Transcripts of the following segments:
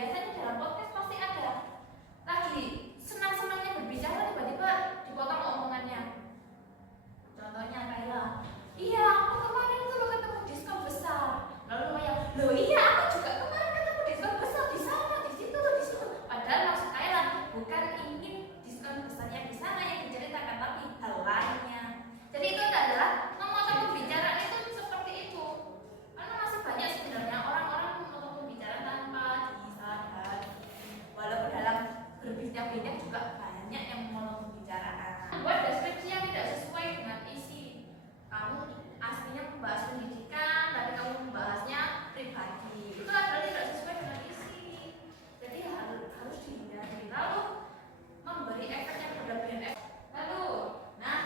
biasanya dalam podcast pasti ada lagi senang-senangnya berbicara tiba-tiba dipotong omongannya. Contohnya kayak, iya aku kemarin tuh ketemu diskon besar. Lalu kayak, loh iya aku juga kemarin ketemu diskon besar di sana, di situ, di situ. Padahal maksud Thailand bukan ingin diskon besarnya di sana yang diceritakan, tapi hal lainnya. Jadi itu adalah memotong pembicaraan itu seperti itu. Karena masih banyak sebenarnya orang-orang memotong pembicaraan tanpa disadari. Walaupun dalam berbincang-bincang juga banyak yang memotong pembicaraan. Buat deskripsi yang tidak sesuai dengan isi. Kamu aslinya membahas pendidikan, tapi kamu membahasnya pribadi. Itu adalah tidak sesuai dengan isi. Jadi harus dihindari. Lalu memberi efek yang berlebihan. Lalu, nah,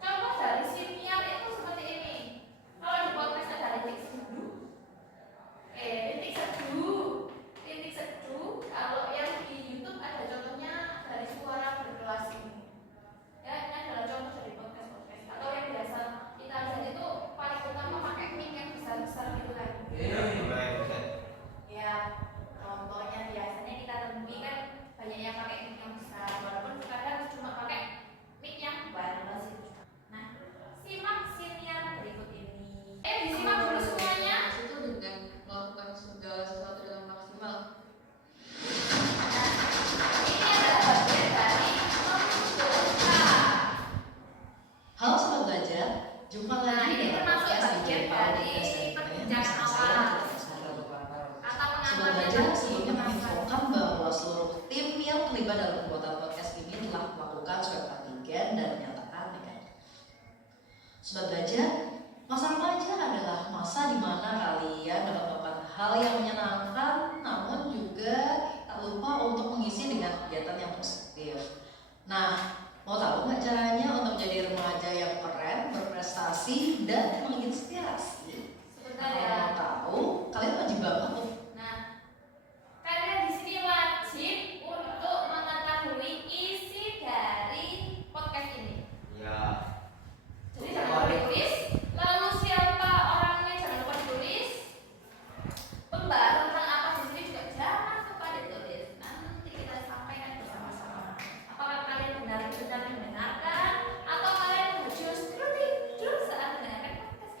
contoh dari siniar itu seperti ini. Kalau di podcast ada titik seduh, titik seduh. Kalau yang di YouTube ada contohnya dari suara berkelas ini. Ya, ini adalah contoh dari podcast. Atau yang biasa kita lihat itu paling utama pakai mic yang besar-besar gitu kan. Ya, contohnya biasanya kita temui kan banyak yang pakai mic yang besar, walaupun kadang cuma pakai mic yang wireless itu. Nah, simak siniar berikut ini. Disimak dulu semuanya. Itu dengan melakukan segala sesuatu dengan maksimal. Ini adalah bagian dari membuka. Halo Sobat Belajar, jumpa lagi. Nah, ini termasuk bagian dari perbincangan awal. Kata Sobat pengamannya Belajar, tadi sebelumnya kenapa? menginfokan bahwa seluruh tim yang terlibat dalam pembuatan podcast ini telah melakukan swab antigen dan menyatakan negatif. Sobat Belajar, masa remaja adalah masa di mana kalian dapat melakukan hal yang menyenangkan, namun juga tak lupa untuk mengisi dengan kegiatan yang positif. Nah, mau tahu nggak caranya untuk menjadi remaja yang keren, berprestasi, dan menginspirasi? Sebentar Kalau ya. mau tahu, kalian wajib banget tuh. Nah, kalian di sini wajib untuk mengetahui isi dari podcast ini. Ya. Jadi jangan lupa ditulis. Lalu siapa orangnya jangan lupa ditulis. Pembahasan tentang apa di sini juga jangan lupa ditulis. Nanti kita sampaikan bersama-sama. Apakah kalian benar-benar mendengarkan atau kalian justru tidur saat mendengarkan podcast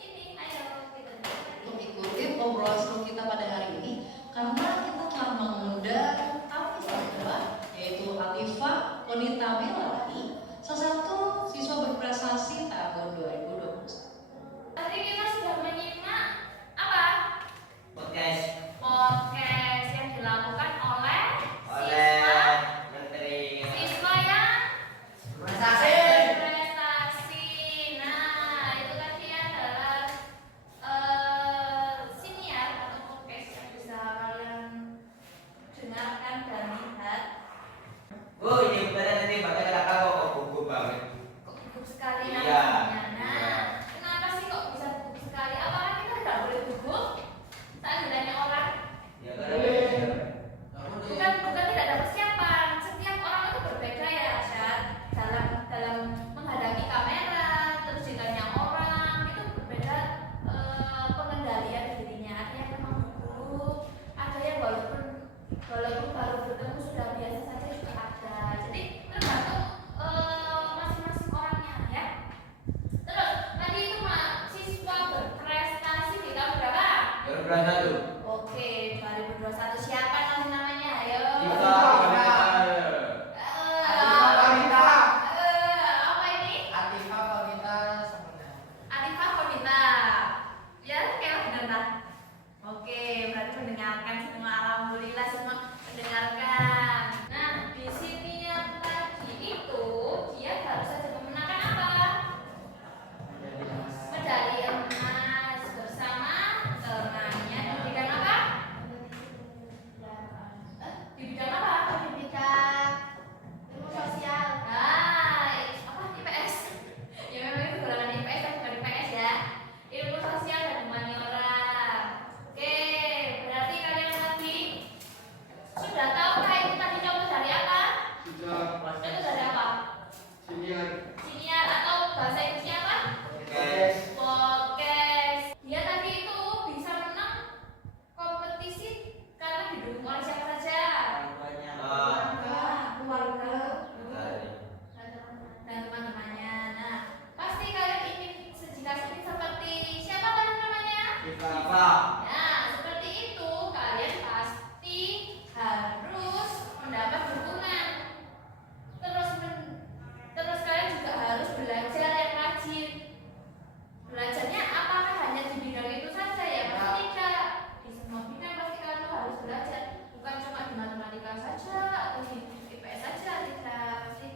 saja atau di IPS saja, tidak, pasti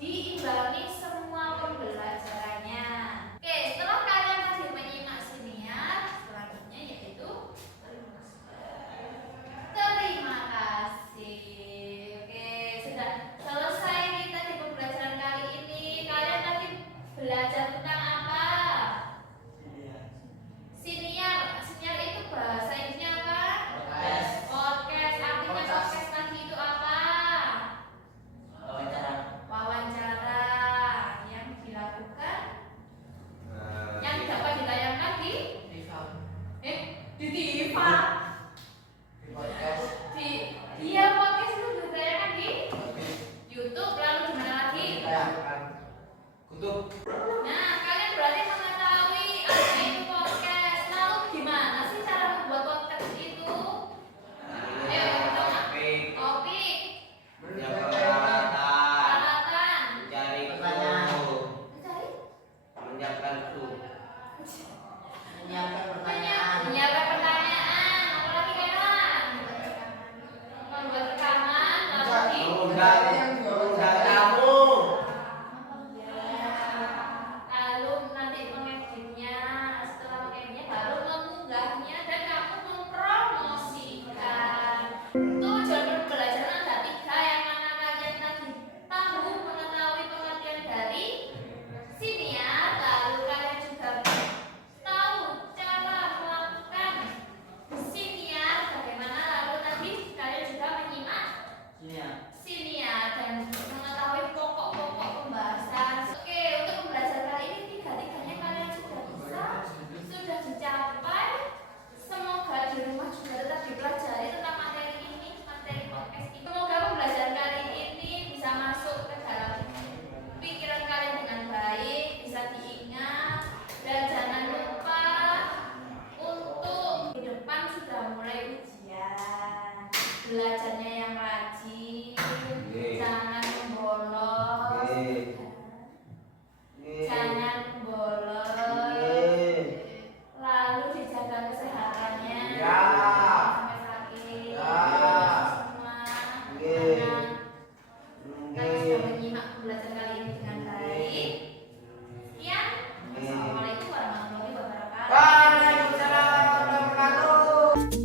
diimbangi semua pembelajarannya. Oke, setelah kalian tadi menyimak siniar, selanjutnya yaitu terima kasih. Oke, sudah selesai kita di pembelajaran kali ini. Kalian tadi belajar tentang apa? Siniar. Siniar itu bahasa Inggrisnya apa? Podcast. Artinya podcast tadi itu apa? Wawancara yang dilakukan, yang dapat ditayangkan di TIFA. Dia podcast itu ditayangkan di YouTube, lalu di mana lagi? Nah, kalian berarti mengetahui apa itu podcast. Lalu gimana sih cara membuat podcast itu? Ayo, topik. Peralatan. Mencari. Menyiapkan pertanyaan. Apalagi Kailan? Membuat rekaman. Apalagi? Lalu nanti mengeditnya, setelah mengeditnya baru mengunggahnya dan kamu mempromosikan. Tujuan pembelajaran ada 3, yang mana kalian tadi tahu mengetahui pengertian dari siniar, lalu kalian juga tahu cara melakukan siniar bagaimana, lalu tadi kalian juga menyimak siniar dan mengetahui pokok-pokok pembahasan. Oke, untuk pembelajaran kali ini tiga-tiganya kalian sudah dicapai. Semoga di rumah juga tetap dipelajari tentang materi ini, materi podcast ini. Semoga pembelajaran kali ini bisa masuk ke dalam pikiran kalian dengan baik, bisa diingat, dan jangan lupa untuk di depan sudah mulai ujian. Belajarnya yang rajin, jangan membolos, jangan membolos, lalu dijaga kesehatannya, sampai sakit, semua. Karena kalian sudah menyimak pembelajaran kali ini dengan baik. Sekian, Assalamualaikum warahmatullahi wabarakatuh. Waalaikumsalam warahmatullahi wabarakatuh.